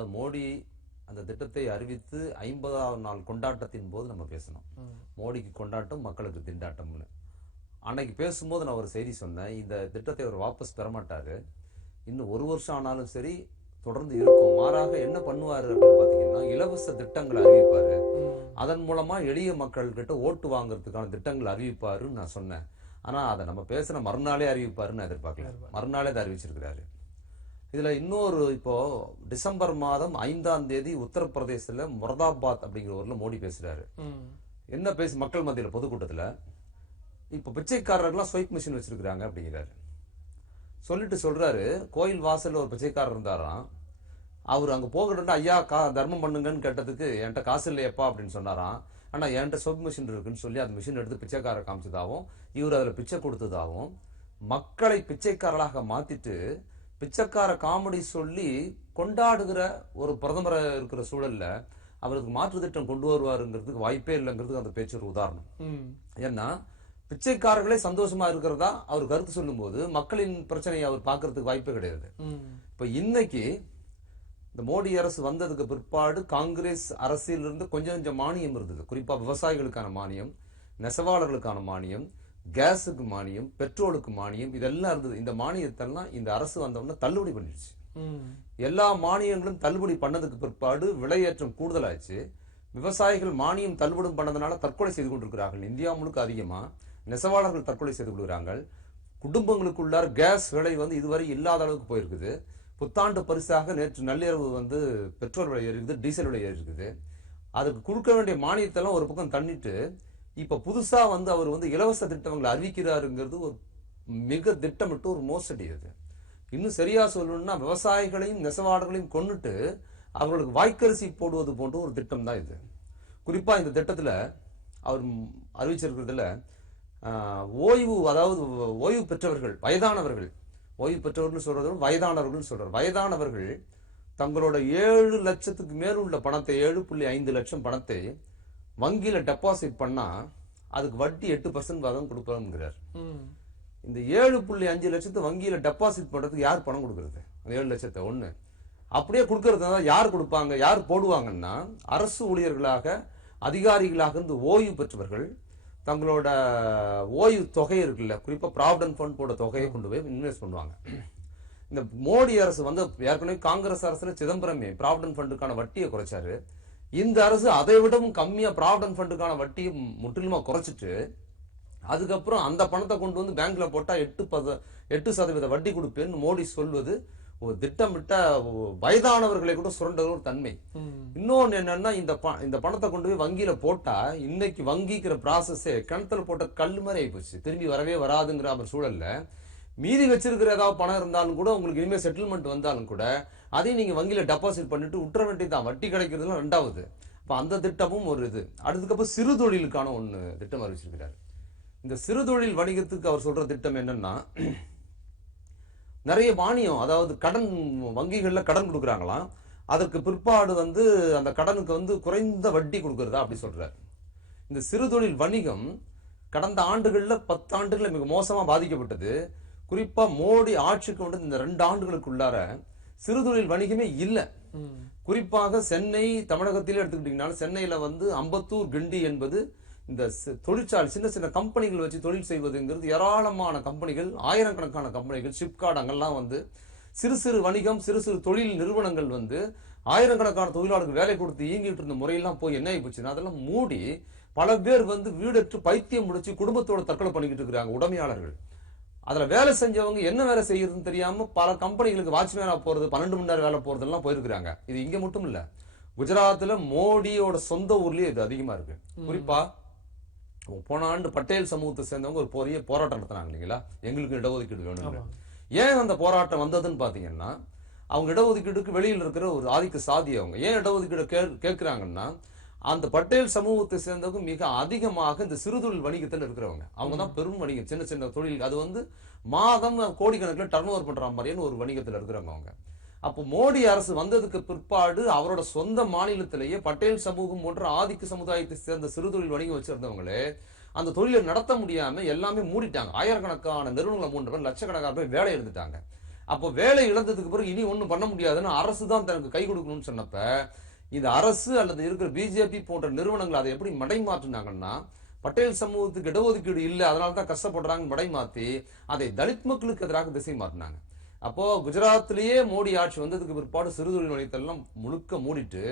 அதாவது மோடி அந்த திட்டத்தை அறிவித்து ஐம்பதாவது நாள் கொண்டாட்டத்தின் போது நம்ம பேசணும். மோடிக்கு கொண்டாட்டம் மக்களுக்கு திண்டாட்டம்னு. அன்னைக்கு பேசும்போது நான் ஒரு செய்தி சொன்னேன். இந்த திட்டத்தை அவர் வாபஸ் பெற மாட்டாரு இன்னும் ஒரு வருஷம் ஆனாலும் சரி தொடர்ந்து இருக்கும். மாறாக என்ன பண்ணுவாரு அப்படின்னு பார்த்தீங்கன்னா இலவச திட்டங்களை அறிவிப்பாரு. அதன் மூலமா எளிய மக்கள் கிட்ட ஓட்டு வாங்குறதுக்கான திட்டங்கள் அறிவிப்பாருன்னு நான் சொன்னேன். ஆனா அதை நம்ம பேசுன மறுநாளே அறிவிப்பாருன்னு எதிர்பார்க்கல. மறுநாளே அதை அறிவிச்சிருக்கிறாரு. இதுல இன்னொரு இப்போ டிசம்பர் மாதம் ஐந்தாம் தேதி உத்தரப்பிரதேசத்துல முரதாபாத் அப்படிங்கிற ஊர்ல மோடி பேசுறாரு. என்ன பேசி மக்கள் மத்தியில பொதுக்கூட்டத்துல? இப்போ பிச்சைக்காரர்கள்லாம் ஸ்வைப் மிஷின் வச்சிருக்கிறாங்க அப்படிங்கிறாரு. சொல்லிட்டு சொல்றாரு கோயில் வாசல்ல ஒரு பிச்சைக்காரர் இருந்தாராம். அவர் அங்க போகணும்னா ஐயா கா தர்மம் பண்ணுங்கன்னு கேட்டதுக்கு என்கிட்ட காசு இல்லையப்பா அப்படின்னு சொன்னாராம். ஆனா என்கிட்ட ஸ்வைப் மிஷின் இருக்குன்னு சொல்லி அந்த மிஷின் எடுத்து பிச்சைக்காரர் காமிச்சதாகவும் இவர் அதுல பிச்சை கொடுத்ததாகவும் மக்களை பிச்சைக்காரர்களாக மாத்திட்டு பிச்சைக்கார காமெடி சொல்லி கொண்டாடுகிற ஒரு பிரதமர் இருக்கிற சூழல்ல அவருக்கு மாற்று திட்டம் கொண்டு வருவாருங்கிறதுக்கு வாய்ப்பே இல்லைங்கிறதுக்கு அந்த பேச்சு ஒரு உதாரணம். ஏன்னா பிச்சைக்காரர்களே சந்தோஷமா இருக்கிறதா அவர் கருத்து சொல்லும்போது மக்களின் பிரச்சனையை அவர் பார்க்கறதுக்கு வாய்ப்பே கிடையாது. இப்ப இன்னைக்கு இந்த மோடி அரசு வந்ததுக்கு பிற்பாடு காங்கிரஸ் அரசிலிருந்து கொஞ்சம் கொஞ்சம் மானியம் இருந்தது. குறிப்பா விவசாயிகளுக்கான மானியம் நெசவாளர்களுக்கான மானியம் கேஸுக்கு மானியம் பெட்ரோலுக்கு மானியம் இதெல்லாம் இருந்தது. இந்த மானியத்தெல்லாம் இந்த அரசு வந்தவுடனே தள்ளுபடி பண்ணிடுச்சு. எல்லா மானியங்களும் தள்ளுபடி பண்ணதுக்கு பிற்பாடு விலையேற்றம் கூடுதலாச்சு விவசாயிகள் மானியம் தள்ளுபடி பண்ணதுனால தற்கொலை செய்து கொண்டிருக்கிறார்கள். இந்தியா முழுக்க அதிகமா நெசவாளர்கள் தற்கொலை செய்து கொள்கிறார்கள் குடும்பங்களுக்குள்ளார கேஸ் விலை வந்து இதுவரை இல்லாத அளவுக்கு போயிருக்குது. புத்தாண்டு பரிசாக நேற்று நள்ளிரவு வந்து பெட்ரோல் விலை ஏறி இருக்குது டீசல் விலை ஏறி இருக்குது அதுக்கு கொடுக்க வேண்டிய மானியத்தெல்லாம் ஒரு பக்கம் தண்ணிட்டு இப்போ புதுசாக வந்து அவர் வந்து இலவச திட்டங்களை அறிவிக்கிறாருங்கிறது ஒரு மிக திட்டமிட்டு ஒரு மோசடி அது. இன்னும் சரியாக சொல்லணும்னா விவசாயிகளையும் நெசவாளர்களையும் கொண்டுட்டு அவர்களுக்கு வாய்க்கரிசி போடுவது போன்ற ஒரு திட்டம் தான் இது. குறிப்பாக இந்த திட்டத்தில் அவர் அறிவிச்சிருக்கிறதுல ஓய்வு அதாவது ஓய்வு பெற்றவர்கள் வயதானவர்கள் ஓய்வு பெற்றவர்கள் சொல்கிறது வயதானவர்கள்னு வயதானவர்கள் வயதானவர்கள் தங்களோட ஏழு லட்சத்துக்கு மேல் உள்ள பணத்தை ஏழு புள்ளி ஐந்து லட்சம் பணத்தை வங்கியில டெபாசிட் பண்ணா அதுக்கு வட்டி எட்டு பர்சன்ட் வாதம் கொடுப்போம்ங்கிறார். இந்த ஏழு புள்ளி அஞ்சு லட்சத்தை வங்கியில டெபாசிட் பண்றதுக்கு யார் பணம் கொடுக்கறது? அந்த ஏழு லட்சத்தை. ஒண்ணு அப்படியே கொடுக்கறதுனால யார் கொடுப்பாங்க யார் போடுவாங்கன்னா அரசு ஊழியர்களாக அதிகாரிகளாக இருந்து ஓய்வு பெற்றவர்கள் தங்களோட ஓய்வு தொகை இருக்குல்ல குறிப்பா ப்ராவிடன்ட் ஃபண்ட் போட தொகையை கொண்டு போய் இன்வெஸ்ட் பண்ணுவாங்க. இந்த மோடி அரசு வந்து ஏற்கனவே காங்கிரஸ் அரசுல சிதம்பரமே ப்ராவிடன்ட் ஃபண்டுக்கான வட்டியை குறைச்சாரு. இந்த அரசு அதை விடவும் கம்மியா ப்ராவிடன்ட் ஃபண்டுக்கான வட்டியை முற்றிலுமா குறைச்சிட்டு அதுக்கப்புறம் அந்த பணத்தை கொண்டு வந்து பேங்க்ல போட்டா எட்டு பத எட்டு சதவீத வட்டி கொடுப்பேன்னு மோடி சொல்வது ஒரு திட்டமிட்ட வயதானவர்களை கூட சுரண்ட ஒரு தன்மை. இன்னொன்னு என்னன்னா இந்த ப இந்த பணத்தை கொண்டு போய் வங்கியில போட்டா இன்னைக்கு வங்கிக்கிற ப்ராசஸே கிணத்துல போட்ட கல் மாதிரி ஆயிப்போச்சு திரும்பி வரவே வராதுங்கிற ஒரு சூழல்ல மீதி வச்சிருக்கிற ஏதாவது பணம் இருந்தாலும் கூட உங்களுக்கு இனிமேல் செட்டில்மெண்ட் வந்தாலும் கூட அதையும் நீங்கள் வங்கியில் டெபாசிட் பண்ணிட்டு விட்டுற வேண்டியதுதான் வட்டி கிடைக்கிறதுலாம் ரெண்டாவது. இப்போ அந்த திட்டமும் ஒரு இது. அடுத்ததுக்கப்புறம் சிறு தொழிலுக்கான ஒன்று திட்டம் அறிவிச்சிருக்கிறார். இந்த சிறு தொழில் வணிகத்துக்கு அவர் சொல்கிற திட்டம் என்னென்னா நிறைய மானியம் அதாவது கடன் வங்கிகளில் கடன் கொடுக்குறாங்களாம். அதற்கு பிற்பாடு வந்து அந்த கடனுக்கு வந்து குறைந்த வட்டி கொடுக்குறதா அப்படி சொல்கிறார் இந்த சிறு தொழில் வணிகம் கடந்த ஆண்டுகளில் பத்து ஆண்டுகளில் மிக மோசமாக பாதிக்கப்பட்டது. குறிப்பாக மோடி ஆட்சிக்கு வந்து இந்த ரெண்டு ஆண்டுகளுக்குள்ளார சிறு தொழில் வணிகமே இல்லை. குறிப்பாக சென்னை தமிழகத்திலே எடுத்துக்கிட்டீங்கன்னா சென்னையில வந்து அம்பத்தூர் கிண்டி என்பது இந்த தொழிற்சாலை சின்ன சின்ன கம்பெனிகள் வச்சு தொழில் செய்வதுங்கிறது ஏராளமான கம்பெனிகள் ஆயிரக்கணக்கான கம்பெனிகள் சிப்காட் அங்கெல்லாம் வந்து சிறு சிறு வணிகம் சிறு சிறு தொழில் நிறுவனங்கள் வந்து ஆயிரக்கணக்கான தொழிலாளர்கள் வேலை கொடுத்து இயங்கிட்டு இருந்த முறையெல்லாம் போய் என்ன ஆகி போச்சுன்னா அதெல்லாம் மூடி பல பேர் வந்து வீடற்று பைத்தியம் முடிச்சு குடும்பத்தோட தற்கொலை பண்ணிக்கிட்டு இருக்கிறாங்க உடமையாளர்கள். அதுல வேலை செஞ்சவங்க என்ன வேலை செய்யறதுன்னு தெரியாம பல கம்பெனிகளுக்கு வாட்ச்மேனா போறது பன்னெண்டு மணி நேரம் வேலை போறதெல்லாம் போயிருக்கிறாங்க. இது இங்க மட்டும் இல்ல. குஜராத்ல மோடியோட சொந்த ஊர்லயே இது அதிகமா இருக்கு. குறிப்பா போன ஆண்டு பட்டேல் சமூகத்தை சேர்ந்தவங்க ஒரு பெரிய போராட்டம் நடத்தினாங்க இல்லைங்களா? எங்களுக்கு இடஒதுக்கீடு வேணும் ஏன் அந்த போராட்டம் வந்ததுன்னு பாத்தீங்கன்னா அவங்க இடஒதுக்கீடுக்கு வெளியில் இருக்கிற ஒரு ஆதிக்க சாதி அவங்க. ஏன் இடஒதுக்கீடு கே கேட்கிறாங்கன்னா அந்த பட்டேல் சமூகத்தை சேர்ந்தவங்க மிக அதிகமாக இந்த சிறுதொழில் வணிகத்தில் இருக்கிறவங்க. அவங்க தான் பெரும் வணிகம் சின்ன சின்ன தொழில் அது வந்து மாதம் கோடிக்கணக்கில் டர்ன் ஓவர் பண்ற மாதிரியான ஒரு வணிகத்தில் இருக்கிறவங்க அவங்க. அப்போ மோடி அரசு வந்ததுக்கு பிற்பாடு அவரோட சொந்த மாநிலத்திலேயே பட்டேல் சமூகம் போன்ற ஆதிக்க சமுதாயத்தை சேர்ந்த சிறுதொழில் வணிகம் வச்சிருந்தவங்களே அந்த தொழிலை நடத்த முடியாம எல்லாமே மூடிட்டாங்க. ஆயிரக்கணக்கான நிறுவனங்களை மூன்றவர் லட்சக்கணக்கான பேர் வேலை இருந்துட்டாங்க அப்போ வேலை இழந்ததுக்கு பிறகு இனி ஒன்றும் பண்ண முடியாதுன்னு அரசு தான் தனக்கு கை கொடுக்கணும்னு சொன்னப்ப இந்த அரசு அல்லது இருக்கிற பிஜேபி போன்ற நிறுவனங்கள் அதை எப்படி மடை மாற்றினாங்கன்னா பட்டேல் சமூகத்துக்கு இடஒதுக்கீடு இல்லை அதனால தான் கஷ்டப்படுறாங்க மடை மாத்தி அதை தலித் மக்களுக்கு எதிராக திசை மாற்றினாங்க. அப்போ குஜராத்லயே மோடி ஆட்சி வந்ததுக்கு பிற்பாடு சிறுதொழில் நிலையத்தெல்லாம் முழுக்க மூடிட்டு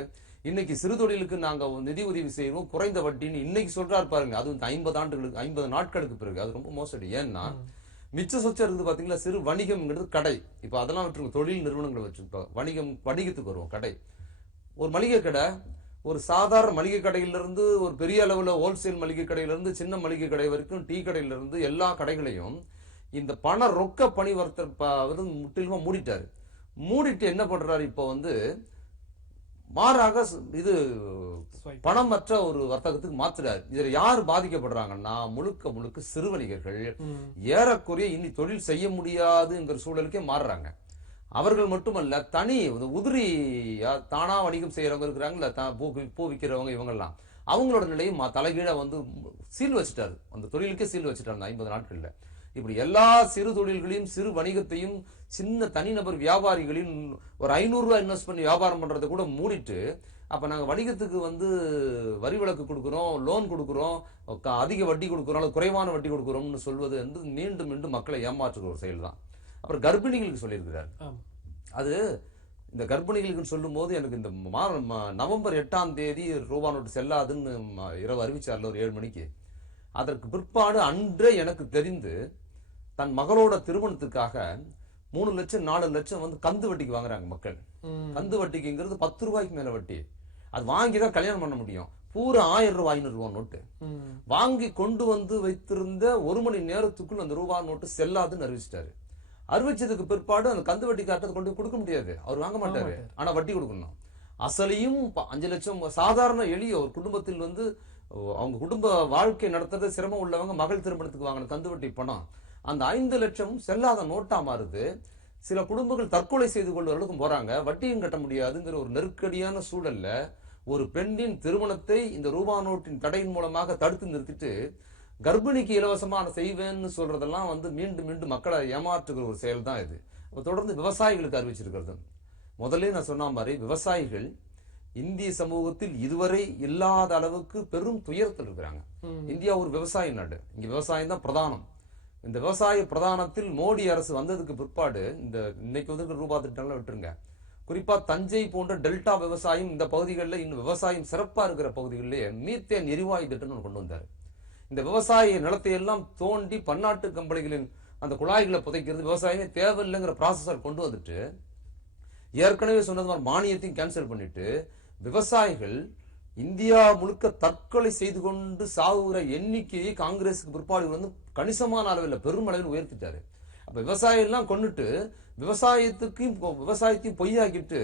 இன்னைக்கு சிறுதொழிலுக்கு நாங்க நிதி உதவி செய்வோம் குறைந்த வட்டின்னு இன்னைக்கு சொல்றாரு பாருங்க. அது வந்து ஐம்பது ஆண்டுகளுக்கு ஐம்பது நாட்களுக்கு பிறகு. அது ரொம்ப மோசடி. ஏன்னா மிச்ச சொச்சம் இருந்து பாத்தீங்களா சிறு வணிகம்ங்கிறது கடை. இப்ப அதெல்லாம் விட்டுருங்க தொழில் நிறுவனங்களை வச்சிருப்போம் வணிகம் வணிகத்துக்கு வருவோம் கடை. ஒரு மளிகை கடை ஒரு சாதாரண மளிகை கடையிலிருந்து ஒரு பெரிய அளவுல ஹோல்சேல் மளிகை கடையிலிருந்து சின்ன மளிகை கடை வரைக்கும் டீ கடையிலிருந்து எல்லா கடைகளையும் இந்த பண ரொக்க பணிவர்த்தர் ப- வந்து முற்றிலுமா மூடிட்டாரு மூடிட்டு என்ன பண்றாரு இப்போ வந்து மாறாக இது. பணமற்ற ஒரு வர்த்தகத்துக்கு மாத்துறாரு இதுல யார் பாதிக்கப்படுறாங்கன்னா முழுக்க முழுக்க சிறு வணிகர்கள். ஏறக்குறைய இனி தொழில் செய்ய முடியாதுங்கிற சூழலுக்கே மாறுறாங்க அவர்கள் மட்டுமல்ல தனி உதிரி தானா வணிகம் செய்யறவங்க இருக்கிறாங்கல்ல தா- பூ பூ விற்கிறவங்க இவங்கெல்லாம். அவங்களோட நிலையும் மா- தலைகீழ வந்து சீல் வச்சுட்டாரு. அந்த தொழிலுக்கே சீல் வச்சுட்டாரு அந்த ஐம்பது நாட்கள்ல. இப்படி எல்லா சிறு தொழில்களையும் சிறு வணிகத்தையும் சின்ன தனிநபர் வியாபாரிகளையும் ஒரு ஐநூறுரூவா இன்வெஸ்ட் பண்ணி வியாபாரம் பண்ணுறதை கூட மூடிட்டு அப்போ நாங்கள் வணிகத்துக்கு வந்து வரி விலக்கு கொடுக்குறோம் லோன் கொடுக்குறோம் க- அதிக வட்டி கொடுக்குறோம் அல்லது குறைவான வட்டி கொடுக்குறோம்னு சொல்வது வந்து மீண்டும் மீண்டும் மக்களை ஏமாற்றுகிற ஒரு செயல் தான் அப்புறம் கர்ப்பிணிகளுக்கு சொல்லியிருக்கிறார். அது இந்த கர்ப்பிணிகளுக்கு சொல்லும்போது எனக்கு இந்த மா- நவம்பர் எட்டாம் தேதி ரூபா நோட்டு செல்லாதுன்னு இரவு அறிவிச்சார்ல ஒரு ஏழு மணிக்கு. அதற்கு பிற்பாடு அன்றே எனக்கு தெரிந்து தன் மகளோட திருமணத்துக்காக மூணு லட்சம் நாலு லட்சம் வந்து கந்து வட்டிக்கு வாங்குறாங்க மக்கள். கந்து வட்டிக்குங்கிறது பத்து ரூபாய்க்கு மேல வட்டி. அது வாங்கி தான் கல்யாணம் பண்ண முடியும். பூரா ஆயிரம் ரூபாய் ஐநூறு ரூபாய் நோட்டு. வாங்கி கொண்டு வந்து வைத்திருந்த ஒரு மணி நேரத்துக்குள் அந்த ரூபா நோட்டு செல்லாதுன்னு அறிவிச்சிட்டாரு. அறிவிச்சதுக்கு பிற்பாடு அந்த கந்து வட்டி காட்டத்தை கொண்டு கொடுக்க முடியாது. அவர் வாங்க மாட்டாரு. ஆனா வட்டி கொடுக்கணும். அசலையும் அஞ்சு லட்சம் சாதாரண எளிய ஒரு குடும்பத்தில் வந்து அவங்க குடும்ப வாழ்க்கை நடத்துறது சிரமம் உள்ளவங்க மகள் திருமணத்துக்கு வாங்கின கந்து வட்டி பணம். அந்த ஐந்து லட்சம் செல்லாத நோட்டா மாறுது. சில குடும்பங்கள் தற்கொலை செய்து கொள்ளும் அளவுக்கு போறாங்க. வட்டியும் கட்ட முடியாதுங்கிற ஒரு நெருக்கடியான சூழல்ல ஒரு பெண்ணின் திருமணத்தை இந்த ரூபா நோட்டின் தடையின் மூலமாக தடுத்து நிறுத்திட்டு கர்ப்பிணிக்கு இலவசமா நான் செய்வேன்னு சொல்றதெல்லாம் வந்து மீண்டும் மீண்டும் மக்களை ஏமாற்றுகிற ஒரு செயல் தான் இது. அப்ப தொடர்ந்து விவசாயிகளுக்கு அறிவிச்சிருக்கிறது. முதல்ல நான் சொன்ன மாதிரி விவசாயிகள் இந்திய சமூகத்தில் இதுவரை இல்லாத அளவுக்கு பெரும் துயரத்தில் இருக்கிறாங்க. இந்தியா ஒரு விவசாய நாடு. இங்க விவசாயம் தான் பிரதானம். இந்த விவசாய பிரதானத்தில் மோடி அரசு வந்ததுக்கு பிற்பாடு இந்த இன்னைக்கு வந்து ரூபா திட்டம்லாம் விட்டுருங்க. குறிப்பா தஞ்சை போன்ற டெல்டா விவசாயம் இந்த பகுதிகளில் இன்னும் விவசாயம் சிறப்பா இருக்கிற பகுதிகளிலே மீத்தேன் எரிவாயு திட்டம்னு கொண்டு வந்தாரு. இந்த விவசாய நிலத்தை எல்லாம் தோண்டி பன்னாட்டு கம்பெனிகளின் அந்த குழாய்களை புதைக்கிறது விவசாயமே தேவையில்லைங்கிற ப்ராசஸர் கொண்டு வந்துட்டு ஏற்கனவே சொன்னது மாதிரி மானியத்தையும் கேன்சல் பண்ணிட்டு விவசாயிகள் இந்தியா முழுக்க தற்கொலை செய்து கொண்டு சாகுகிற எண்ணிக்கையை காங்கிரஸுக்கு பிற்பாடு வந்து கணிசமான அளவில் பெருமளவில் உயர்த்திட்டாரு. அப்போ விவசாயம்லாம் கொண்டுட்டு விவசாயத்துக்கும் விவசாயத்தையும் பொய்யாக்கிட்டு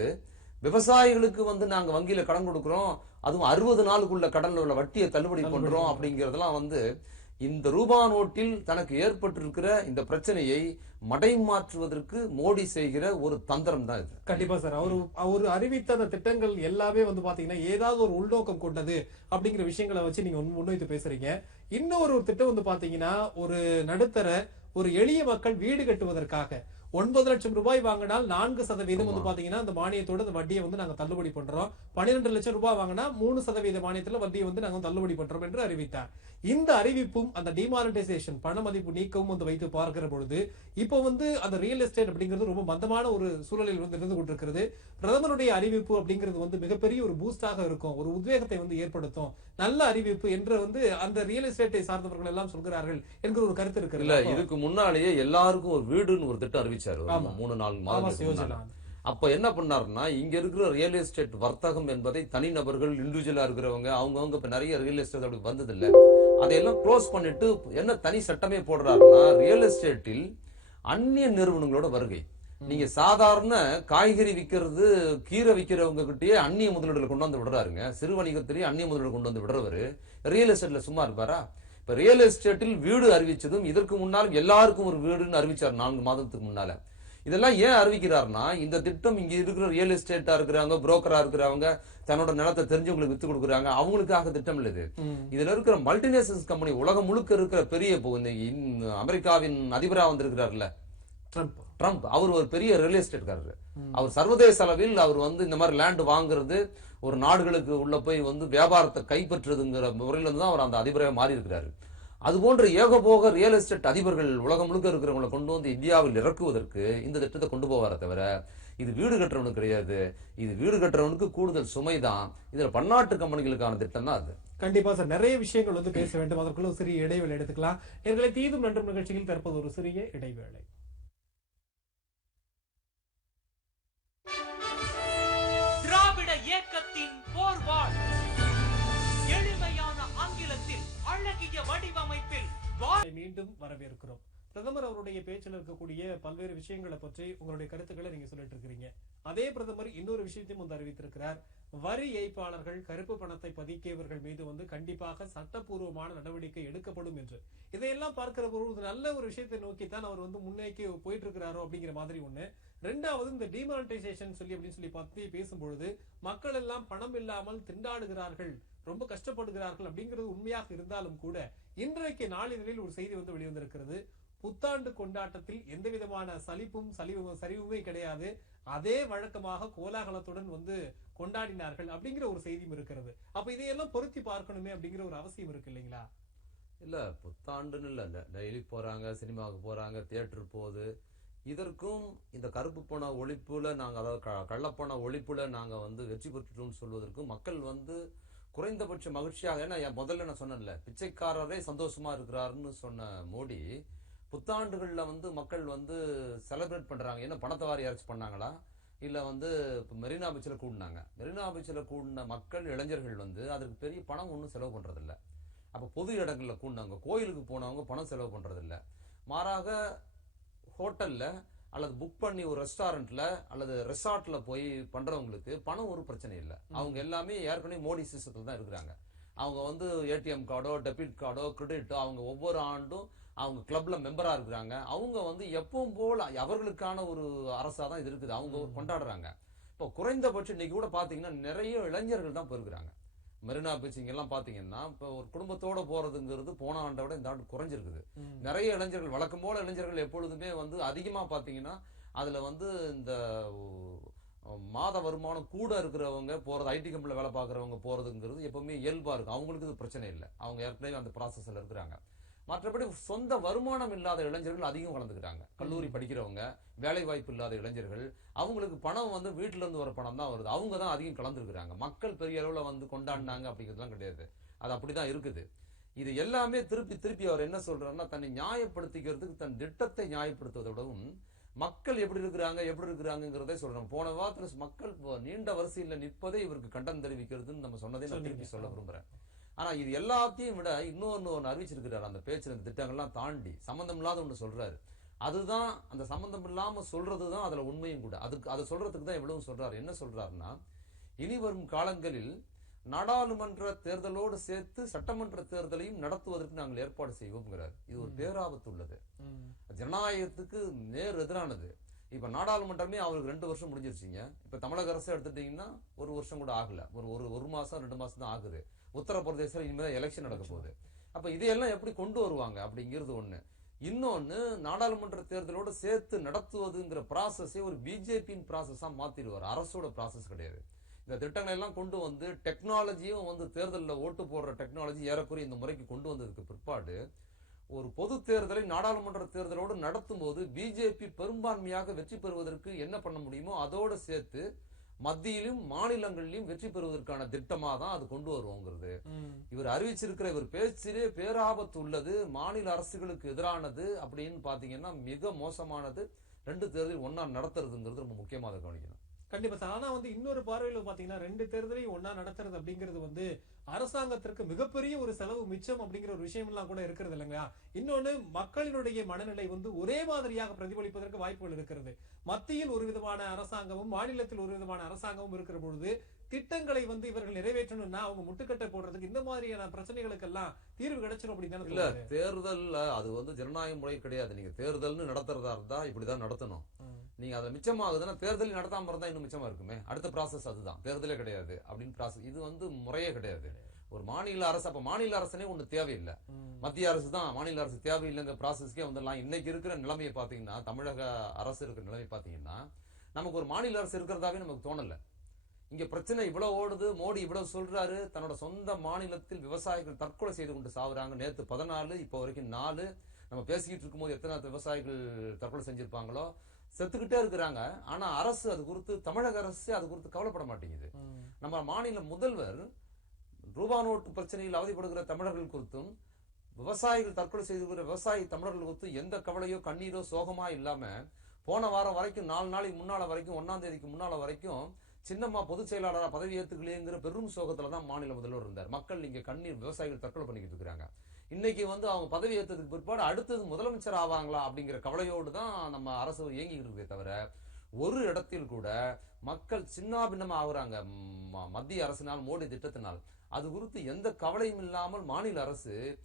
விவசாயிகளுக்கு வந்து நாங்க வங்கியில கடன் கொடுக்குறோம். அதுவும் அறுபது நாளுக்குள்ள கடன்ல உள்ள வட்டியை தள்ளுபடி பண்றோம். அப்படிங்கறதெல்லாம் வந்து இந்த ரூபா நோட்டில் தனக்கு ஏற்பட்டிருக்கிற இந்த பிரச்சனையை மடைமாற்றுவதற்கு மோடி செய்கிற ஒரு தந்திரம் தான் இது. கண்டிப்பா சார். அவரு அவரு அறிவித்த அந்த திட்டங்கள் எல்லாமே வந்து பாத்தீங்கன்னா ஏதாவது ஒரு உள்நோக்கம் கொண்டது அப்படிங்கிற விஷயங்களை வச்சு நீங்க முன்- முன்வைத்து பேசுறீங்க. இன்னொரு ஒரு திட்டம் வந்து பாத்தீங்கன்னா ஒரு நடுத்தர ஒரு எளிய மக்கள் வீடு கட்டுவதற்காக. ஒன்பது லட்சம் ரூபாய் வாங்கினால் நான்கு சதவீதம் வந்து. பாத்தீங்கன்னா அந்த மானியத்தோட அந்த வட்டியை வந்து நாங்க தள்ளுபடி பண்றோம். பன்னிரெண்டு லட்சம் ரூபாய் வாங்கினா மூணு சதவீத மானியத்துல வட்டியை வந்து நாங்க தள்ளுபடி பண்றோம் என்று அறிவித்தார். இந்த அறிவிப்பும் அந்த டிமானிட்டைசேஷன் பண மதிப்பு நீக்கமும் வந்து வைத்து பார்க்கிற பொழுது இப்போ வந்து அந்த ரியல் எஸ்டேட் அப்படிங்கிறது ரொம்ப மந்தமான ஒரு சூழலில் வந்து இருந்து கொண்டிருக்கிறது. பிரதமருடைய அறிவிப்பு அப்படிங்கிறது வந்து மிகப்பெரிய ஒரு பூஸ்டாக இருக்கும். ஒரு உத்வேகத்தை வந்து ஏற்படுத்தும். நல்ல அறிவிப்பு என்று வந்து அந்த ரியல் எஸ்டேட்டை சார்ந்தவர்கள் எல்லாம் சொல்கிறார்கள் என்கிற ஒரு கருத்து இருக்கிறது. இதுக்கு முன்னாலேயே எல்லாருக்கும் ஒரு வீடுன்னு ஒரு திட்டம் அறிவிச்சாரு ஆமா. மூணு நாலு மாதம் அப்ப என்ன பண்ணாருன்னா இங்க இருக்கிற ரியல் எஸ்டேட் வர்த்தகம் என்பதை தனிநபர்கள் இண்டிவிஜுவலா இருக்கிறவங்க அவங்கவங்க இப்ப நிறைய ரியல் எஸ்டேட் அப்படி வந்தது இல்ல அதையெல்லாம் க்ளோஸ் பண்ணிட்டு என்ன தனி சட்டமே போடுறாருன்னா ரியல் எஸ்டேட்டில் அந்நிய நிறுவனங்களோட வருகை. நீங்க சாதாரண காய்கறி விக்கிறது கீரை விக்கிறவங்க கிட்டயே அந்நிய முதலீடுகளை கொண்டு வந்து விடுறாருங்க. சிறு வணிகத்திலேயே அந்நிய முதலீடு கொண்டு வந்து விடுறவரு. ரியல் எஸ்டேட்ல சும்மா இருப்பாரா? இப்ப ரியல் எஸ்டேட்டில் வீடு அறிவிச்சதும் இதற்கு முன்னால் எல்லாருக்கும் ஒரு வீடுன்னு அறிவிச்சார் நான்கு மாதத்துக்கு முன்னால. இதெல்லாம் ஏன் அறிவிக்கிறார்னா இந்த திட்டம் இங்க இருக்கிற ரியல் எஸ்டேட்டா இருக்கிறவங்க புரோக்கரா இருக்கிறவங்க தன்னோட நிலத்தை தெரிஞ்சவங்களுக்கு வித்து கொடுக்குறாங்க. அவங்களுக்காக திட்டம் இல்லை இது. இதுல இருக்கிற மல்டிநேஷனல்ஸ் கம்பெனி உலகம் முழுக்க இருக்கிற பெரிய அமெரிக்காவின் அதிபரா வந்திருக்கிறார்ல. ட்ரம்ப் ட்ரம்ப் அவர் ஒரு பெரிய ரியல் எஸ்டேட்காரரு அவர் சர்வதேச அளவில் அவர் வந்து இந்த மாதிரி லேண்ட் வாங்குறது ஒரு நாடுகளுக்கு உள்ள போய் வந்து வியாபாரத்தை கைப்பற்றுறதுங்கிற முறையிலிருந்து தான் அவர் அந்த அதிபராக மாறி இருக்கிறாரு அது போன்ற ஏகபோக ரியல் எஸ்டேட் அதிபர்கள் உலகம் முழுக்க இருக்கிறவங்களை கொண்டு வந்து இந்தியாவில் இறக்குவதற்கு இந்த திட்டத்தை கொண்டு போவார தவிர இது வீடு கட்டுறவனுக்கு கிடையாது. இது வீடு கட்டுறவனுக்கு கூடுதல் சுமை தான் இதில் பன்னாட்டு கம்பெனிகளுக்கான திட்டம் தான் அது. கண்டிப்பாக சார். நிறைய விஷயங்கள் வந்து பேச வேண்டும். அதற்குள்ள ஒரு சிறிய இடைவேளை எடுத்துக்கலாம். எங்களை தீதும் நன்றும் நிகழ்ச்சியில் தற்போது ஒரு சிறிய இடைவேளை. மீண்டும் வரவேற்கிறோம். பிரதமர் அவருடைய பேச்சில் இருக்கக்கூடிய பல்வேறு விஷயங்களை பற்றி உங்களுடைய கருத்துக்களை நீங்க சொல்லிட்டு இருக்கிறீங்க. அதே பிரதமர் இன்னொரு விஷயத்தையும் வந்து அறிவித்திருக்கிறார். வரி ஏய்ப்பாளர்கள் கருப்பு பணத்தை பதுக்கியவர்கள் மீது வந்து கண்டிப்பாக சட்டப்பூர்வமான நடவடிக்கை எடுக்கப்படும் என்று. இதையெல்லாம் பார்க்கிற பொழுது நல்ல ஒரு விஷயத்தை நோக்கித்தான் அவர் வந்து முன்னேக்கி போயிட்டு இருக்கிறாரோ அப்படிங்கிற மாதிரி ஒண்ணு. ரெண்டாவது இந்த டிமானிட்டைசேஷன் சொல்லி அப்படின்னு சொல்லி பத்தி பேசும்பொழுது மக்கள் எல்லாம் பணம் இல்லாமல் திண்டாடுகிறார்கள் ரொம்ப கஷ்டப்படுகிறார்கள் அப்படிங்கிறது உண்மையாக இருந்தாலும் கூட இன்றைக்கு நாளிதழில் ஒரு செய்தி வந்து வெளிவந்திருக்கிறது. புத்தாண்டு கொண்டாட்டத்தில் எந்த விதமான சலிப்பும் சலிவு சரிவுமே கிடையாது. அதே வழக்கமாக கோலாகலத்துடன் வந்து கொண்டாடினார்கள் அப்படிங்கிற ஒரு செய்தியும் இருக்கிறது. அப்ப இதையெல்லாம் பொருத்தி பார்க்கணுமே அப்படிங்கிற ஒரு அவசியம் இருக்கு இல்லைங்களா? இல்ல புத்தாண்டுன்னு இல்ல. டெய்லி போறாங்க சினிமாவுக்கு போறாங்க தியேட்டர் போகுது. இதற்கும் இந்த கருப்பு பண ஒழிப்புல நாங்க அதாவது க- கள்ளப்பண ஒழிப்புல நாங்க வந்து வெற்றி பெற்றுட்டோம்னு சொல்வதற்கும் மக்கள் வந்து குறைந்தபட்ச மகிழ்ச்சியாக ஏன்னா முதல்ல நான் சொன்னேன்ல பிச்சைக்காரரே சந்தோஷமா இருக்கிறாருன்னு சொன்ன மோடி புத்தாண்டுகளில் வந்து மக்கள் வந்து செலிப்ரேட் பண்ணுறாங்க என்ன பணத்தை வாரி அரைச்சு பண்ணாங்களா? இல்லை வந்து இப்போ மெரினா பீச்சில் கூடினாங்க. மெரினா பீச்சில் கூடின மக்கள் இளைஞர்கள் வந்து அதற்கு பெரிய பணம் ஒன்றும் செலவு பண்ணுறதில்ல அப்போ பொது இடங்களில் கூடினவங்க கோயிலுக்கு போனவங்க பணம் செலவு பண்ணுறதில்ல மாறாக ஹோட்டலில் அல்லது புக் பண்ணி ஒரு ரெஸ்டாரண்ட்ல அல்லது ரெசார்ட்ல போய் பண்றவங்களுக்கு பணம் ஒரு பிரச்சனை இல்லை. அவங்க எல்லாமே ஏற்கனவே மோடி சிஸ்டத்தில் தான் இருக்கிறாங்க. அவங்க வந்து ஏடிஎம் கார்டோ டெபிட் கார்டோ கிரெடிட்டோ அவங்க ஒவ்வொரு ஆண்டும் அவங்க கிளப்ல மெம்பரா இருக்கிறாங்க. அவங்க வந்து எப்பவும் போல அவர்களுக்கான ஒரு அரசா தான் இது இருக்குது. அவங்க கொண்டாடுறாங்க. இப்போ குறைந்தபட்சம் இன்னைக்கு கூட பாத்தீங்கன்னா நிறைய இளைஞர்கள் தான் போயிருக்கிறாங்க. மெரினா பீச் இங்கெல்லாம் பாத்தீங்கன்னா இப்போ ஒரு குடும்பத்தோட போறதுங்கிறது போன ஆண்டை விட இந்த ஆண்டு குறைஞ்சிருக்குது. நிறைய இளைஞர்கள் வழக்கம் போல இளைஞர்கள் எப்பொழுதுமே வந்து அதிகமா பாத்தீங்கன்னா அதுல வந்து இந்த மாத வருமானம் கூட இருக்கிறவங்க போறது ஐடி கம்பெனில வேலை பார்க்குறவங்க போறதுங்கிறது எப்பவுமே இயல்பா இருக்கும். அவங்களுக்கு இது பிரச்சனை இல்லை. அவங்க ஏற்கனவே அந்த ப்ராசஸ்ல இருக்கிறாங்க. மற்றபடி சொந்த வருமானம் இல்லாத இளைஞர்கள் அதிகம் கலந்துக்கிறாங்க கல்லூரி படிக்கிறவங்க வேலை வாய்ப்பு இல்லாத இளைஞர்கள் அவங்களுக்கு பணம் வந்து வீட்டுல இருந்து வர பணம் தான் வருது. அவங்க தான் அதிகம் கலந்துருக்கிறாங்க. மக்கள் பெரிய அளவுல வந்து கொண்டாடினாங்க அப்படிங்கிறதுலாம் கிடையாது. அது அப்படிதான் இருக்குது. இது எல்லாமே திருப்பி திருப்பி அவர் என்ன சொல்றாருன்னா தன்னை நியாயப்படுத்திக்கிறதுக்கு தன் திட்டத்தை நியாயப்படுத்துவதை விடவும் மக்கள் எப்படி இருக்கிறாங்க எப்படி இருக்கிறாங்கிறதே சொல்றாங்க போன வாரத்துல மக்கள் நீண்ட வரிசையில் நிற்பதே இவருக்கு கண்டனம் தெரிவிக்கிறதுன்னு நம்ம சொன்னதை நான் திருப்பி சொல்ல விரும்புறேன். ஆனா இது எல்லாத்தையும் விட இன்னொன்னு ஒன்று அறிவிச்சிருக்கிறாரு. அந்த பேச்சுல இந்த திட்டங்கள்லாம் தாண்டி சம்பந்தம் இல்லாத ஒன்று சொல்றாரு. அதுதான் அந்த சம்பந்தம் இல்லாம சொல்றது தான் அதுல உண்மையும் கூட. அதுக்கு அதை சொல்றதுக்கு தான் இவ்வளவு சொல்றாரு. என்ன சொல்றாருன்னா இனி வரும் காலங்களில் நாடாளுமன்ற தேர்தலோடு சேர்த்து சட்டமன்ற தேர்தலையும் நடத்துவதற்கு நாங்கள் ஏற்பாடு செய்வோம்ங்கிறார். இது ஒரு பேராபத்து உள்ளது. ஜனநாயகத்துக்கு நேர் எதிரானது. இப்ப நாடாளுமன்றமே அவருக்கு ரெண்டு வருஷம் முடிஞ்சிருச்சுங்க. இப்ப தமிழக அரசு எடுத்துட்டீங்கன்னா ஒரு வருஷம் கூட ஆகல. ஒரு ஒரு ஒரு மாசம் ரெண்டு மாசம் தான் ஆகுது. உத்தரப்பிரதேசத்தில் இனிமேல் எலெக்ஷன் நடக்க போகுது. அப்போ இதையெல்லாம் எப்படி கொண்டு வருவாங்க? அப்படிங்கிறது ஒன்று இன்னொன்று நாடாளுமன்ற தேர்தலோடு சேர்த்து நடத்துவதுங்கிற ப்ராசஸே ஒரு பிஜேபியின் ப்ராசஸாக மாற்றிடுவார் அரசோட ப்ராசஸ் கிடையாது. இந்த திட்டங்களை எல்லாம் கொண்டு வந்து டெக்னாலஜியும் வந்து தேர்தலில் ஓட்டு போடுற டெக்னாலஜி ஏறக்குறைய இந்த முறைக்கு கொண்டு வந்ததுக்கு பிற்பாடு ஒரு பொது தேர்தலை நாடாளுமன்ற தேர்தலோடு நடத்தும் போது பிஜேபி பெரும்பான்மையாக வெற்றி பெறுவதற்கு என்ன பண்ண முடியுமோ அதோடு சேர்த்து மத்தியிலும் மாநிலங்களிலும் வெற்றி பெறுவதற்கான திட்டமா தான் அது கொண்டு வருவோங்கிறது. இவர் அறிவிச்சிருக்கிற இவர் பேச்சிலே பேராபத்து உள்ளது மாநில அரசுகளுக்கு எதிரானது அப்படின்னு பாத்தீங்கன்னா மிக மோசமானது. ரெண்டு தேர்தல் ஒண்ணா நடத்துறதுங்கிறது ரொம்ப முக்கியமா அதை கவனிக்கணும். கண்டிப்பா சார். ஆனா வந்து இன்னொரு பார்வையில பாத்தீங்கன்னா ரெண்டு தேர்தலையும் ஒண்ணா நடத்துறது அப்படிங்கிறது வந்து அரசாங்கத்திற்கு மிகப்பெரிய ஒரு செலவு மிச்சம் அப்படிங்கிற ஒரு விஷயம் எல்லாம் கூட இருக்கிறது இல்லைங்களா? இன்னொன்னு மக்களினுடைய மனநிலை வந்து ஒரே மாதிரியாக பிரதிபலிப்பதற்கு வாய்ப்புகள் இருக்கிறது. மத்தியில் ஒரு விதமான அரசாங்கமும் மாநிலத்தில் ஒரு விதமான அரசாங்கமும் இருக்கிற பொழுது திட்டங்களை வந்து இவர்கள் நிறைவேற்றணும்னா அவங்க முட்டுக்கட்டை போடுறதுக்கு இந்த மாதிரியான பிரச்சனைகளுக்கெல்லாம் தீர்வு கிடைச்சிடும் அப்படின்னு இல்ல தானே தேர்தல்ல அது வந்து ஜனநாயக முறை கிடையாது. நீங்க தேர்தல்னு நடத்துறதா இருந்தா இப்படிதான் நடத்தணும். நீங்க அதை மிச்சமாகுதுன்னா தேர்தல் நடத்தாம இருந்தா இன்னும் மிச்சமா இருக்குமே. அடுத்த ப்ராசஸ் அதுதான். தேர்தலே கிடையாது அப்படின்னு ப்ராசஸ் இது வந்து முறையே கிடையாது. ஒரு மாநில அரசு அப்ப மாநில அரசனே ஒண்ணு தேவையில்லை. மத்திய அரசு தான் மாநில அரசு தேவையில்லைங்க ப்ராசஸ்க்கே வந்துடலாம் இன்னைக்கு இருக்கிற நிலைமையை பாத்தீங்கன்னா தமிழக அரசு இருக்கிற நிலைமை பாத்தீங்கன்னா நமக்கு ஒரு மாநில அரசு இருக்கிறதாவே நமக்கு தோணல. இங்க பிரச்சனை இவ்வளவு ஓடுது மோடி இவ்வளவு சொல்றாரு தன்னோட சொந்த மாநிலத்தில் விவசாயிகள் தற்கொலை செய்து கொண்டு சாவுறாங்க. நேத்து பதினாலு இப்போ வரைக்கும் நாலு. நம்ம பேசிக்கிட்டு இருக்கும்போது எத்தனை விவசாயிகள் தற்கொலை செஞ்சிருப்பாங்களோ? செத்துக்கிட்டே இருக்கிறாங்க. ஆனா அரசு அது குறித்து தமிழக அரசு அது குறித்து கவலைப்பட மாட்டேங்குது. நம்ம மாநில முதல்வர் ரூபா நோட்டு பிரச்சனையில் அவதிப்படுகிற தமிழர்கள் குறித்தும் விவசாயிகள் தற்கொலை செய்துகிற விவசாயி தமிழர்கள் குறித்தும் எந்த கவலையோ கண்ணீரோ சோகமா இல்லாம போன வாரம் வரைக்கும் நாலு நாளைக்கு முன்னால வரைக்கும் ஒன்னாம் தேதிக்கு முன்னால வரைக்கும் சின்னம்மா பொதுச் செயலாளராக பதவி ஏற்றுக்கலையேங்கிற பெரும் சோகத்துல தான் மாநில முதல்வர் இருந்தார். மக்கள் இங்க கண்ணீர் விவசாயிகள் தற்கொலை பண்ணிக்கிட்டு இருக்காங்க இன்னைக்கு வந்து அவங்க பதவி ஏற்றதுக்கு பிற்பாடு அடுத்தது முதலமைச்சர் ஆவாங்களா அப்படிங்கிற கவலையோடு தான் நம்ம அரசு இயங்கிக்கிட்டு இருக்கே தவிர ஒரு இடத்தில் கூட மக்கள் சின்னாபின்னமா ஆகுறாங்க. ம- மத்திய அரசினால் மோடி திட்டத்தினால். அது குறித்து எந்த கவலையும் இல்லாமல் மாநில அரசு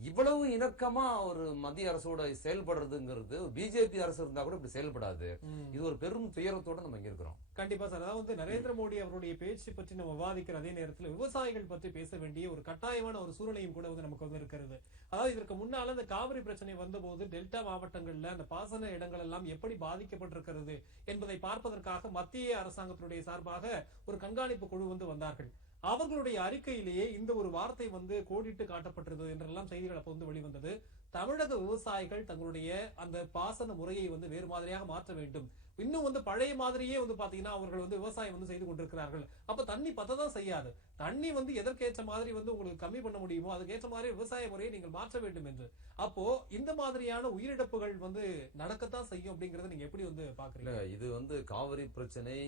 இவ்வளவு இணக்கமா ஒரு மத்திய அரசோட செயல்படுறதுங்கிறது பிஜேபி அரசு இருந்தா கூட இப்படி செயல்படாது. இது ஒரு பெரும் துயரத்தோட நம்ம இங்க இருக்கிறோம். கண்டிப்பா சார். அதாவது வந்து நரேந்திர மோடி அவருடைய பேச்சு பற்றி நம்ம விவாதிக்கிற அதே நேரத்துல விவசாயிகள் பற்றி பேச வேண்டிய ஒரு கட்டாயமான ஒரு சூழ்நிலையும் கூட வந்து நமக்கு வந்து இருக்கிறது. அதாவது இதற்கு முன்னால இந்த காவிரி பிரச்சனை வந்தபோது டெல்டா மாவட்டங்கள்ல அந்த பாசன இடங்கள் எல்லாம் எப்படி பாதிக்கப்பட்டிருக்கிறது என்பதை பார்ப்பதற்காக மத்திய அரசாங்கத்தினுடைய சார்பாக ஒரு கண்காணிப்பு குழு வந்து வந்தார்கள். அவர்களுடைய அறிக்கையிலேயே இந்த ஒரு வார்த்தை வந்து கோடிட்டு காட்டப்பட்டிருந்தது என்றெல்லாம் செய்திகள் அப்போ வந்து வெளிவந்தது. தமிழக விவசாயிகள் தங்களுடைய அந்த பாசன முறையை வந்து வேறு மாதிரியாக மாற்ற வேண்டும். இன்னும் வந்து பழைய மாதிரியே வந்து பாத்தீங்கன்னா அவர்கள் வந்து விவசாயம் வந்து செய்து கொண்டிருக்கிறார்கள். அப்ப தண்ணி பத்ததான் செய்யாது. தண்ணி வந்து எதற்கேற்ற மாதிரி வந்து உங்களுக்கு கம்மி பண்ண முடியுமோ அதுக்கேற்ற மாதிரி விவசாய முறையை நீங்கள் மாற்ற வேண்டும் என்று. அப்போ இந்த மாதிரியான உயிரிழப்புகள் வந்து நடக்கத்தான் செய்யும் அப்படிங்கறத நீங்க எப்படி வந்து பாக்குறீங்க? இது வந்து காவிரி பிரச்சனை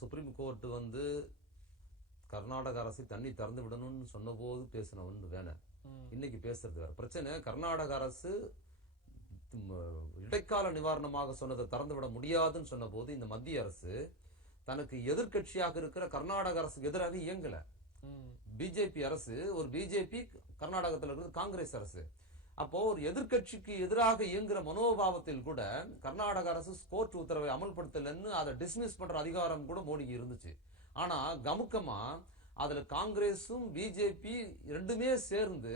சுப்ரீம் கோர்ட் வந்து கர்நாடக அரசை தண்ணி திறந்து விடணும்னு சொன்னபோது பேசினவன் வேண ம், இன்னைக்கு பேசுறது வேற. பிரச்சனை கர்நாடக அரசு இடைக்கால நிவாரணமாக சொன்னதை திறந்து விட முடியாதுன்னு சொன்னபோது இந்த மத்திய அரசு தனக்கு எதிர்க்கட்சியாக இருக்கிற கர்நாடக அரசுக்கு எதிராக இயங்கல. பிஜேபி அரசு ஒரு பிஜேபி கர்நாடகத்தில் இருக்கிறது காங்கிரஸ் அரசு. அப்போ ஒரு எதிர்க்கட்சிக்கு எதிராக இயங்குற மனோபாவத்தில் கூட கர்நாடக அரசு கோர்ட் உத்தரவை அமல்படுத்தலன்னு அதை டிஸ்மிஸ் பண்ற அதிகாரம் கூட மோடிக்கு இருந்துச்சு. ஆனால் கமுக்கமாக அதில் காங்கிரஸும் பிஜேபி ரெண்டுமே சேர்ந்து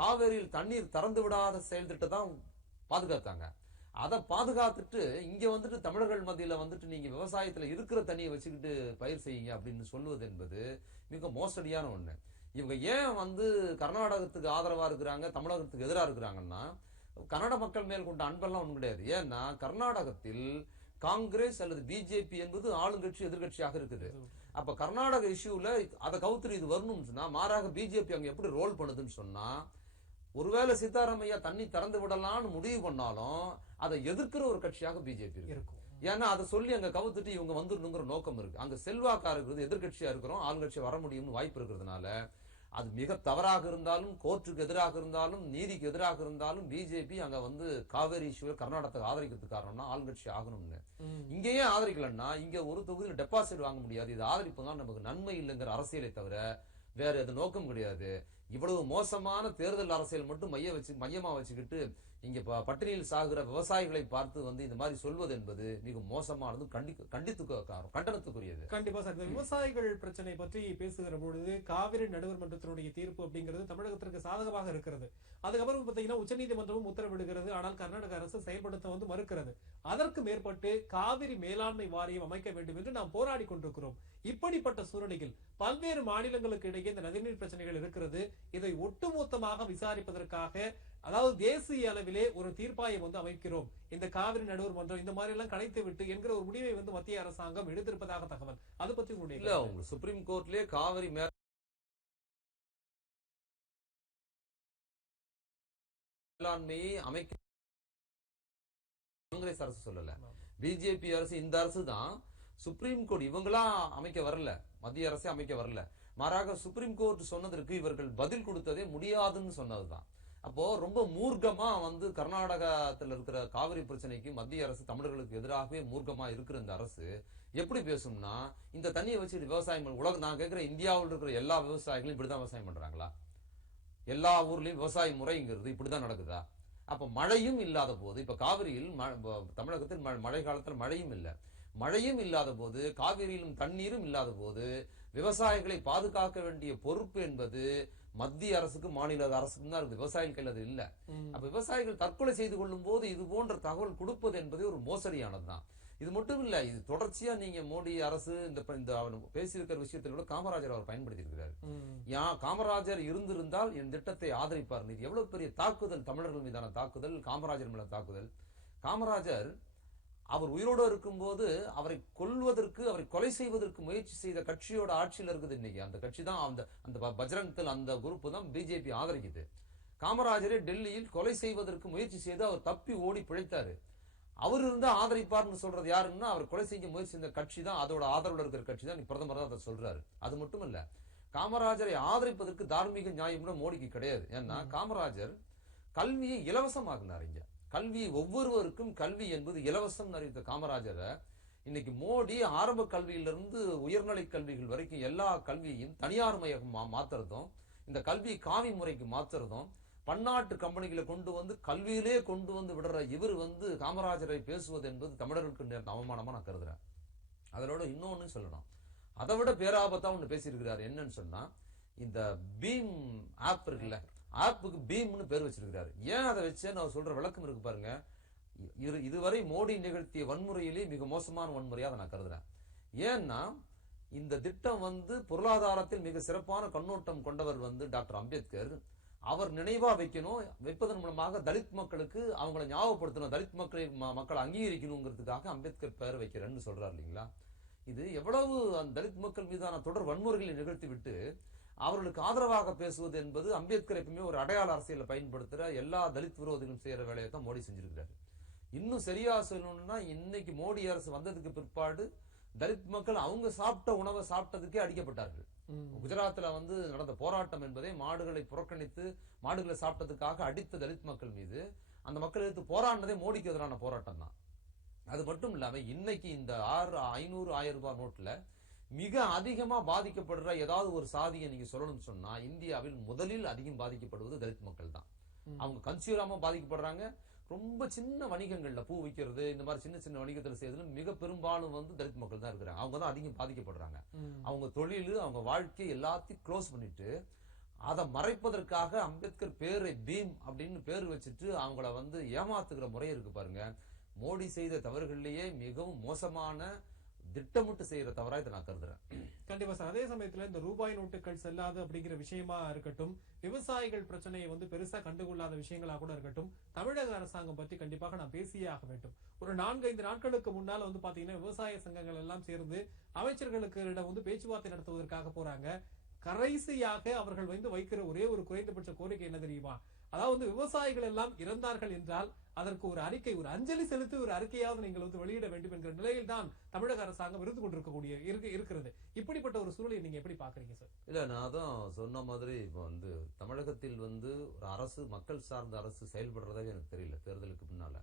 காவேரியில் தண்ணீர் திறந்து விடாத செயல் திட்டம் பாதுகாத்தாங்க. அதை பாதுகாத்துட்டு இங்கே வந்துட்டு தமிழர்கள் மத்தியில் வந்துட்டு நீங்கள் விவசாயத்தில் இருக்கிற தண்ணியை வச்சுக்கிட்டு பயிர் செய்யுங்க அப்படின்னு சொல்லுவது என்பது மிக மோசடியான ஒன்று இவங்க ஏன் வந்து கர்நாடகத்துக்கு ஆதரவாக இருக்கிறாங்க தமிழகத்துக்கு எதிராக இருக்கிறாங்கன்னா கன்னட மக்கள் மேல் கொண்ட அன்பெல்லாம் ஒன்றும் கிடையாது. ஏன்னா கர்நாடகத்தில் காங்கிரஸ் அல்லது பிஜேபி என்பது ஆளுங்கட்சி எதிர்கட்சியாக இருக்குது. அப்ப கர்நாடக இஷ்யூல அதை கவுத்துரு இது வரணும்னு மாறாக பிஜேபி அங்க எப்படி ரோல் பண்ணுதுன்னு சொன்னா ஒருவேளை சீதாராமையா தண்ணி திறந்து விடலாம்னு முடிவு பண்ணாலும் அதை எதிர்க்கிற ஒரு கட்சியாக பிஜேபி இருக்கு. இருக்கும். ஏன்னா அதை சொல்லி அங்க கவுத்துட்டு இவங்க வந்துடணுங்கிற நோக்கம் இருக்கு. அங்க செல்வாக்கா இருக்கிறது எதிர்க்கட்சியா இருக்கிறோம் ஆளுங்கட்சி வர முடியும்னு வாய்ப்பு இருக்கிறதுனால அது மிக தவறாக இருந்தாலும் கோர்ட்டுக்கு எதிராக இருந்தாலும் நீதிக்கு எதிராக இருந்தாலும் பிஜேபி அங்க வந்து காவேரி இஷ்யூவை கர்நாடகத்தை ஆதரிக்கிறதுக்கு காரணம்னா ஆளுங்கட்சி ஆகணும்னு. இங்கேயே ஆதரிக்கலன்னா இங்க ஒரு தொகுதியில் டெபாசிட் வாங்க முடியாது. இது ஆதரிப்பு தான் நமக்கு நன்மை இல்லைங்கிற அரசியலை தவிர வேற எது நோக்கம் கிடையாது. இவ்வளவு மோசமான தேர்தல் அரசியல் மட்டும் மைய வச்சு மையமா வச்சுக்கிட்டு இங்க ப- பட்டினியில் சாகுற விவசாயிகளை பார்த்து வந்து இந்த மாதிரி சொல்வது என்பது மிக மோசமானது கண்டி கண்டித்து கண்டனத்துக்குரியது. கண்டிப்பா சார். இந்த விவசாயிகள் பிரச்சனை பற்றி பேசுகிற பொழுது காவிரி நடுவர் மன்றத்தினுடைய தீர்ப்பு அப்படிங்கிறது தமிழகத்திற்கு சாதகமாக இருக்கிறது. அதுக்கப்புறம் பாத்தீங்கன்னா உச்சநீதிமன்றமும் உத்தரவிடுகிறது. ஆனால் கர்நாடக அரசு செயல்படுத்த வந்து மறுக்கிறது. அதற்கு மேற்பட்டு காவிரி மேலாண்மை வாரியம் அமைக்க வேண்டும் என்று நாம் போராடி கொண்டிருக்கிறோம். இப்படிப்பட்ட சூழ்நிலையில் பல்வேறு மாநிலங்களுக்கு இடையே இந்த நதிநீர் பிரச்சனைகள் இருக்கிறது. இதை ஒட்டுமொத்தமாக விசாரிப்பதற்காக அதாவது தேசிய அளவிலே ஒரு தீர்ப்பாயம் வந்து அமைக்கிறோம். இந்த காவிரி நடுவர் மன்றம் இந்த மாதிரி எல்லாம் கலைத்து விட்டு என்கிற ஒரு முடிவை வந்து மத்திய அரசாங்கம் எடுத்திருப்பதாக தகவல். அது பத்தி இல்ல சுப்ரீம் கோர்ட்லயே காவிரி மேலாண்மையை அமைக்க காங்கிரஸ் அரசு சொல்லல. பிஜேபி அரசு இந்த அரசு தான் சுப்ரீம் கோர்ட் இவங்களா அமைக்க வரல. மத்திய அரசே அமைக்க வரல. மாறாக சுப்ரீம் கோர்ட் சொன்னதற்கு இவர்கள் பதில் கொடுத்ததே முடியாதுன்னு சொன்னதுதான். அப்போ ரொம்ப மூர்க்கமா வந்து கர்நாடகத்தில் இருக்கிற காவிரி பிரச்சனைக்கு மத்திய அரசு தமிழர்களுக்கு எதிராகவே மூர்க்கமா இருக்கிற இந்த அரசு எப்படி பேசும்னா இந்த தண்ணியை வச்சுட்டு விவசாயம் உலகம் உலக நான் கேட்கிற இந்தியாவில் இருக்கிற எல்லா விவசாயிகளும் இப்படிதான் விவசாயம் பண்றாங்களா? எல்லா ஊர்லயும் விவசாய முறைங்கிறது இப்படிதான் நடக்குதா? அப்ப மழையும் இல்லாத போது இப்ப காவிரியில் ம- தமிழகத்தில் ம- மழை காலத்தில் மழையும் இல்லை. மழையும் இல்லாத போது காவிரியிலும் தண்ணீரும் இல்லாத போது விவசாயிகளை பாதுகாக்க வேண்டிய பொறுப்பு என்பது மத்திய அரசுக்கு மாநில அரசுக்கும் தான் இருக்குது. விவசாயிகள் கையில் அது இல்ல. அப்ப விவசாயிகள் தற்கொலை செய்து கொள்ளும் போது இது போன்ற தகவல் கொடுப்பது என்பது ஒரு மோசடியானதுதான் இது மட்டும் இல்ல இது தொடர்ச்சியா நீங்க மோடி அரசு இந்த இந்த அவர் பேசியிருக்கிற விஷயத்தில் கூட காமராஜர் அவர் பயன்படுத்தி இருக்கிறார். யா காமராஜர் இருந்திருந்தால் என் திட்டத்தை ஆதரிப்பார். இது எவ்வளவு பெரிய தாக்குதல் தமிழர்கள் மீதான தாக்குதல் காமராஜர் மீதான தாக்குதல். காமராஜர் அவர் உயிரோடு இருக்கும்போது அவரை கொல்வதற்கு அவரை கொலை செய்வதற்கு முயற்சி செய்த கட்சியோட ஆட்சியில் இருக்குது இன்னைக்கு. அந்த கட்சி தான் அந்த அந்த ப- பஜ்ரங் தள் அந்த குரூப் தான் பிஜேபி ஆதரிக்குது. காமராஜரை டெல்லியில் கொலை செய்வதற்கு முயற்சி செய்து அவர் தப்பி ஓடி பிழைத்தாரு. அவர் இருந்தா ஆதரிப்பார்னு சொல்றது யாருன்னா அவர் கொலை செய்ய முயற்சி செய்த கட்சி தான் அதோட ஆதரவுல இருக்கிற கட்சி தான் பிரதமர் தான் அதை சொல்றாரு. அது மட்டும் இல்ல காமராஜரை ஆதரிப்பதற்கு தார்மீக நியாயம் கூட மோடிக்கு கிடையாது. ஏன்னா காமராஜர் கல்வியை இலவசமாக்குனார் இங்க. கல்வி ஒவ்வொருவருக்கும் கல்வி என்பது இலவசம் அறிவித்த காமராஜரை இன்னைக்கு மோடி ஆரம்ப கல்வியிலிருந்து உயர்நிலை கல்விகள் வரைக்கும் எல்லா கல்வியையும் தனியார் மயம் மாத்துறதும் இந்த கல்வி காவி முறைக்கு மாத்துறதும் பன்னாட்டு கம்பெனிகளை கொண்டு வந்து கல்வியிலே கொண்டு வந்து விடுற இவர் வந்து காமராஜரை பேசுவது என்பது தமிழர்களுக்கு நேர்ந்த அவமானமா நான் கருதுறேன். அதோட இன்னொன்னு சொல்லணும். அதை விட பேராபத்தா ஒன்று பேசியிருக்கிறார். என்னன்னு சொன்னா இந்த பீம் ஆப் இருக்குல்ல ஆப்புக்கு பீம்னு பேர் வச்சிருக்கிறாரு. ஏன் அதை வச்சு நான் சொல்ற விளக்கம் இருக்கு பாருங்க. இது இதுவரை மோடி நிகழ்த்திய வன்முறையிலே மிக மோசமான வன்முறையா அதை நான் கருதுறேன். ஏன்னா இந்த திட்டம் வந்து பொருளாதாரத்தில் மிக சிறப்பான கண்ணோட்டம் கொண்டவர் வந்து டாக்டர் அம்பேத்கர். அவர் நினைவா வைக்கணும் வைப்பதன் மூலமாக தலித் மக்களுக்கு அவங்களை ஞாபகப்படுத்தணும் தலித் மக்களை ம- மக்களை அங்கீகரிக்கணுங்கிறதுக்காக அம்பேத்கர் பெயர் வைக்கிறேன்னு சொல்றாரு இல்லைங்களா? இது எவ்வளவு அந்த தலித் மக்கள் மீதான தொடர் வன்முறைகளை நிகழ்த்தி விட்டு அவர்களுக்கு ஆதரவாக பேசுவது என்பது அம்பேத்கர் எப்பவுமே ஒரு அடையாள அரசியலை பயன்படுத்துற எல்லா தலித் விரோதிகளும் செய்யற வேலையை தான் மோடி செஞ்சிருக்கிறாரு. இன்னும் சரியா சொல்லணும்னா இன்னைக்கு மோடி அரசு வந்ததுக்கு பிற்பாடு தலித் மக்கள் அவங்க சாப்பிட்ட உணவை சாப்பிட்டதுக்கே அடிக்கப்பட்டார்கள். ம். குஜராத்ல வந்து நடந்த போராட்டம் என்பதே மாடுகளை புறக்கணித்து மாடுகளை சாப்பிட்டதுக்காக அடித்த தலித் மக்கள் மீது அந்த மக்கள் எடுத்து போராடினதே மோடிக்கு எதிரான போராட்டம் தான். அது மட்டும் இல்லாம இன்னைக்கு இந்த ஆறு ஐநூறு ஆயிரம் ரூபாய் நோட்ல மிக அதிகமா பாதிக்கப்படுற ஏதாவது ஒரு சாதியை நீங்க சொல்லணும்னு சொன்னா இந்தியாவில் முதலில் அதிகம் பாதிக்கப்படுவது தலித் மக்கள் தான். அவங்க கன்சியூராம பாதிக்கப்படுறாங்க. ரொம்ப சின்ன வணிகங்கள்ல பூ விற்கிறது இந்த மாதிரி சின்ன சின்ன வணிகத்துல செய்யறதுல மிக பெரும்பாலும் வந்து தலித் மக்கள் தான் இருக்கிறாங்க. அவங்க தான் அதிகம் பாதிக்கப்படுறாங்க. அவங்க தொழில் அவங்க வாழ்க்கை எல்லாத்தையும் க்ளோஸ் பண்ணிட்டு அதை மறைப்பதற்காக அம்பேத்கர் பேரை பீம் அப்படின்னு பேர் வச்சுட்டு அவங்கள வந்து ஏமாத்துகிற முறை இருக்கு பாருங்க. மோடி செய்த தவறுகள்லயே மிகவும் மோசமான திட்டமிட்டு செய்யற தவறா இதை நான் கருதுறேன். கண்டிப்பா சார். அதே சமயத்துல இந்த ரூபாய் நோட்டுகள் செல்லாது அப்படிங்கிற விஷயமா இருக்கட்டும் விவசாயிகள் பிரச்சனையை வந்து பெருசா கண்டுகொள்ளாத விஷயங்களா கூட இருக்கட்டும் தமிழக அரசாங்கம் பற்றி கண்டிப்பாக நான் பேசியே ஆக வேண்டும். ஒரு நான்கு ஐந்து நாட்களுக்கு முன்னால வந்து பாத்தீங்கன்னா விவசாய சங்கங்கள் எல்லாம் சேர்ந்து அமைச்சர்களுக்கு இடம் வந்து பேச்சுவார்த்தை நடத்துவதற்காக போறாங்க. கரைசியாக அவர்கள் வந்து வைக்கிற ஒரே ஒரு குறைந்தபட்ச கோரிக்கை என்ன தெரியுமா? அதாவது விவசாயிகள் எல்லாம் இறந்தார்கள் என்றால் அதற்கு ஒரு அறிக்கை ஒரு அஞ்சலி செலுத்தி ஒரு அறிக்கையாவது நீங்கள் வந்து வெளியிட வேண்டும் என்கிற நிலையில் தான் தமிழக அரசாங்கம் இருந்து கொண்டிருக்கக்கூடிய இருக்கு இருக்கிறது. இப்படிப்பட்ட ஒரு சூழலை நீங்க எப்படி பாக்குறீங்க சார்? இல்ல நான் தான் சொன்ன மாதிரி இப்போ வந்து தமிழகத்தில் வந்து ஒரு அரசு மக்கள் சார்ந்த அரசு செயல்படுறதே எனக்கு தெரியல தேர்தலுக்கு பின்னால.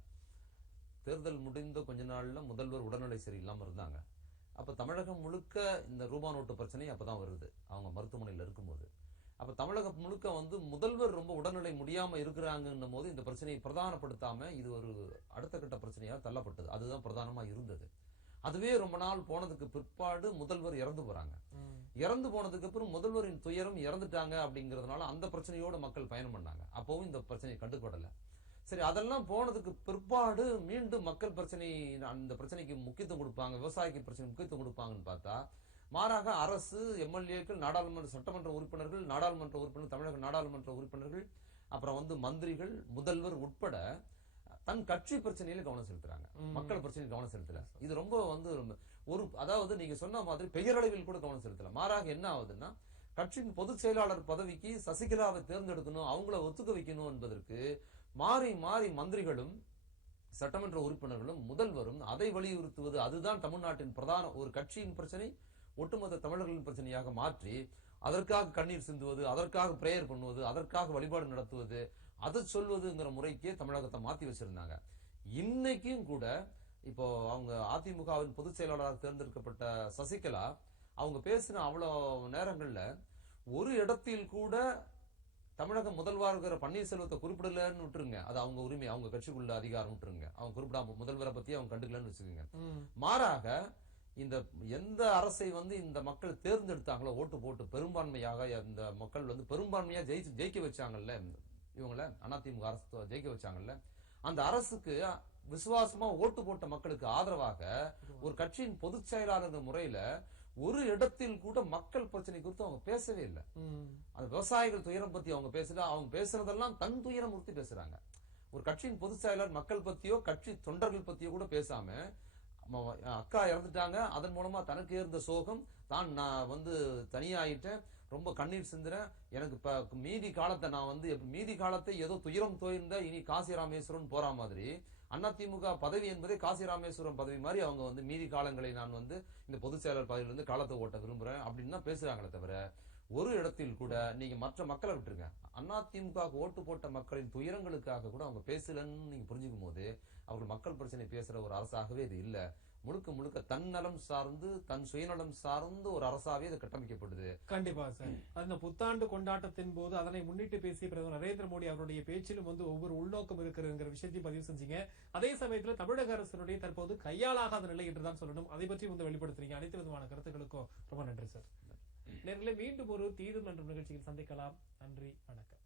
தேர்தல் முடிந்த கொஞ்ச நாள்ல முதல்வர் உடல்நிலை சரியில்லாம இருந்தாங்க. அப்ப தமிழகம் முழுக்க இந்த ரூபா நோட்டு பிரச்சனை அப்பதான் வருது. அவங்க மருத்துவமனையில இருக்கும்போது. அப்ப தமிழகம் முழுக்க வந்து முதல்வர் ரொம்ப உடல்நிலை முடியாம இருக்கிறாங்கன்னும் போது இந்த பிரச்சனையை பிரதானப்படுத்தாம இது ஒரு அடுத்த கட்ட பிரச்சனையா தள்ளப்பட்டது. அதுதான் பிரதானமா இருந்தது. அதுவே ரொம்ப நாள் போனதுக்கு பிற்பாடு முதல்வர் இறந்து போறாங்க. இறந்து போனதுக்கு அப்புறம் முதல்வரின் துயரம் இறந்துட்டாங்க அப்படிங்கறதுனால அந்த பிரச்சனையோட மக்கள் பயணம் பண்ணாங்க. அப்பவும் இந்த பிரச்சனை கண்டுபடல சரி அதெல்லாம் போனதுக்கு பிற்பாடு மீண்டும் மக்கள் பிரச்சனை அந்த பிரச்சனைக்கு முக்கியத்துவம் கொடுப்பாங்க விவசாயிக்கு பிரச்சனை முக்கியத்துவம் கொடுப்பாங்கன்னு பார்த்தா மாறாக அரசு எம்எல்ஏக்கள் நாடாளுமன்ற சட்டமன்ற உறுப்பினர்கள் நாடாளுமன்ற உறுப்பினர் தமிழக நாடாளுமன்ற உறுப்பினர்கள் அப்புறம் வந்து மந்திரிகள் முதல்வர் உட்பட தன் கட்சி பிரச்சனையில கவனம் செலுத்துறாங்க. மக்கள் பிரச்சனையில் கவனம் செலுத்தல. இது ரொம்ப வந்து ஒரு அதாவது நீங்க சொன்ன மாதிரி பெயரளவில் கூட கவனம் செலுத்தல. மாறாக என்ன ஆகுதுன்னா கட்சியின் பொதுச் செயலாளர் பதவிக்கு சசிகலாவை தேர்ந்தெடுக்கணும் அவங்கள ஒத்துக்க வைக்கணும் என்பதற்கு மாறி மாறி மந்திரிகளும் சட்டமன்ற உறுப்பினர்களும் முதல்வரும் அதை வலியுறுத்துவது அதுதான் தமிழ்நாட்டின் பிரதான ஒரு கட்சியின் பிரச்சனை ஒட்டுமொத்த தமிழர்களின் பிரச்சனையாக மாற்றி அதற்காக கண்ணீர் சிந்துவது அதற்காக பிரேயர் பண்ணுவது அதற்காக வழிபாடு நடத்துவது அதை சொல்வதுங்கிற முறைக்கே தமிழகத்தை மாத்தி வச்சிருந்தாங்க. இன்னைக்கும் கூட இப்போ அவங்க அதிமுகவின் பொதுச் செயலாளராக தேர்ந்தெடுக்கப்பட்ட சசிகலா அவங்க பேசின அவ்வளோ நேரங்கள்ல ஒரு இடத்தில் கூட தமிழக முதல்வராக இருக்கிற பன்னீர்செல்வத்தை குறிப்பிடலன்னு விட்டுருங்க. அது அவங்க உரிமை அவங்க கட்சிக்குள்ள அதிகாரம் விட்டுருங்க. அவங்க குறிப்பிடாம முதல்வரை பத்தி அவங்க கண்டுக்கலன்னு வச்சுக்கோங்க. மாறாக இந்த எந்த அரசை வந்து இந்த மக்கள் தேர்ந்தெடுத்தாங்களோ ஓட்டு போட்டு பெரும்பான்மையாக இந்த மக்கள் வந்து பெரும்பான்மையா ஜெயிச்சு ஜெயிக்க வச்சாங்கல்ல இவங்கள அதிமுக அரசு ஜெயிக்க வச்சாங்கல்ல அந்த அரசுக்கு விசுவாசமா ஓட்டு போட்ட மக்களுக்கு ஆதரவாக ஒரு கட்சியின் பொதுச் செயலாளர் முறையில ஒரு இடத்தில் கூட மக்கள் பிரச்சனை குறித்து அவங்க பேசவே இல்லை. அந்த விவசாயிகள் துயரம் பத்தி அவங்க பேசல அவங்க பேசுறதெல்லாம் தன் துயரம் உறுத்தி பேசுறாங்க ஒரு கட்சியின் பொதுச் செயலாளர் மக்கள் பத்தியோ கட்சி தொண்டர்கள் பத்தியோ கூட பேசாம அக்கா இறந்துட்டாங்க அதன் மூலமா தனக்கு இருந்த சோகம் தான் நான் வந்து தனியாயிட்டேன் ரொம்ப கண்ணீர் சிந்துறேன். எனக்கு இப்போ மீதி காலத்தை நான் வந்து மீதி காலத்தை ஏதோ துயரம் தோய்ந்த இனி காசி ராமேஸ்வரன் போற மாதிரி அதிமுக பதவி என்பதே காசி ராமேஸ்வரம் பதவி மாதிரி அவங்க வந்து மீதி காலங்களை நான் வந்து இந்த பொதுச் செயலர் பதவியிலிருந்து காலத்தை ஓட்ட விரும்புறேன் அப்படின்னு தான் பேசுறாங்களே தவிர ஒரு இடத்தில் கூட நீங்க மற்ற மக்களை விட்டுருங்க. அதிமுக ஓட்டு போட்ட மக்களின் துயரங்களுக்காக கூட அவங்க பேசலன்னு நீங்க புரிஞ்சுக்கும் போது அவர்கள் மக்கள் பிரச்சனை பேசுற ஒரு அரசாகவே இது இல்லை. முழுக்க முழுக்க தன்னலம் சார்ந்து தன் சுயநலம் சார்ந்து ஒரு அரசாவே அது கட்டமைக்கப்படுது கண்டிப்பா சார். அந்த புத்தாண்டு கொண்டாட்டத்தின் போது அதனை முன்னிட்டு பேசிய பிரதமர் நரேந்திர மோடி அவருடைய பேச்சிலும் வந்து ஒவ்வொரு உள்நோக்கம் இருக்கிறதுங்கிற விஷயத்தையும் பதிவு செஞ்சீங்க. அதே சமயத்துல தமிழக அரசினுடைய தற்போது கையாளாகாத நிலை என்றுதான் சொல்லணும். அதை பற்றி வந்து வெளிப்படுத்துறீங்க. அனைத்து விதமான கருத்துக்களுக்கும் ரொம்ப நன்றி சார். நேரில் மீண்டும் ஒரு தீதும் நிகழ்ச்சியில் சந்திக்கலாம். நன்றி வணக்கம்.